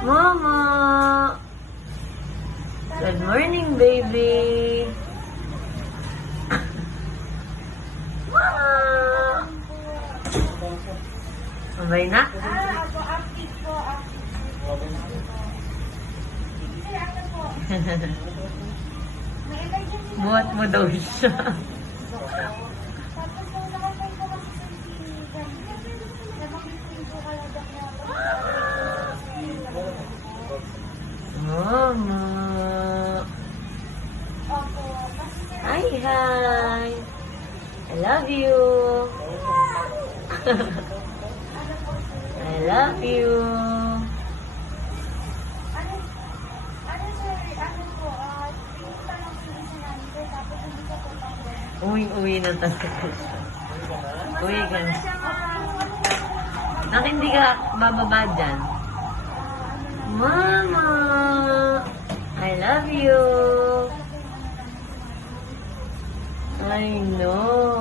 Mama! Good morning, baby! Mama! Sabay na? Update po. Buhat mo daw siya. Tapos nung nakasay ko kasi sa sinigan, nabakitin ko kaladak na Mama! Opo. Kasi Hi, hi! I love you! I love you! pinunta lang sila sa namin ko, tapos hindi ko po pang Uwi na talaga siya. Uwi ka na. Nak, hindi ka bababa dyan. Mama! I love you! I know.